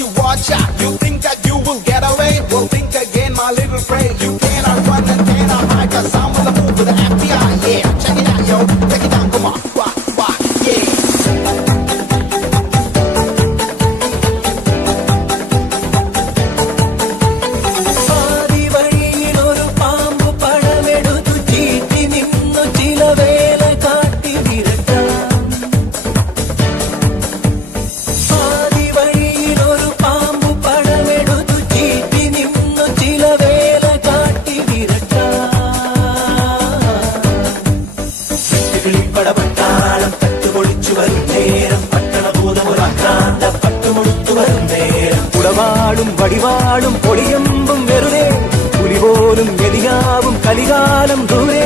you watch out. You think that you will get away? Well, think again, my little prey. You cannot run and cannot hide, 'cause I'm on the move with the FBI. Yeah, check it out, yo. Take it down, come on. Why, yeah. പടപട്ടാളം തട്ടുപൊളിച്ചു വരും നേരം പട്ടണഭൂതമൊരാക്രാന്ത പട്ടുമുടുത്തു വരും നേരം കുടവാളും വടിവാളും പൊടിയമ്പും വെറുതെ പുലി പോലും എലിയാവും കലികാലം ദൂരെ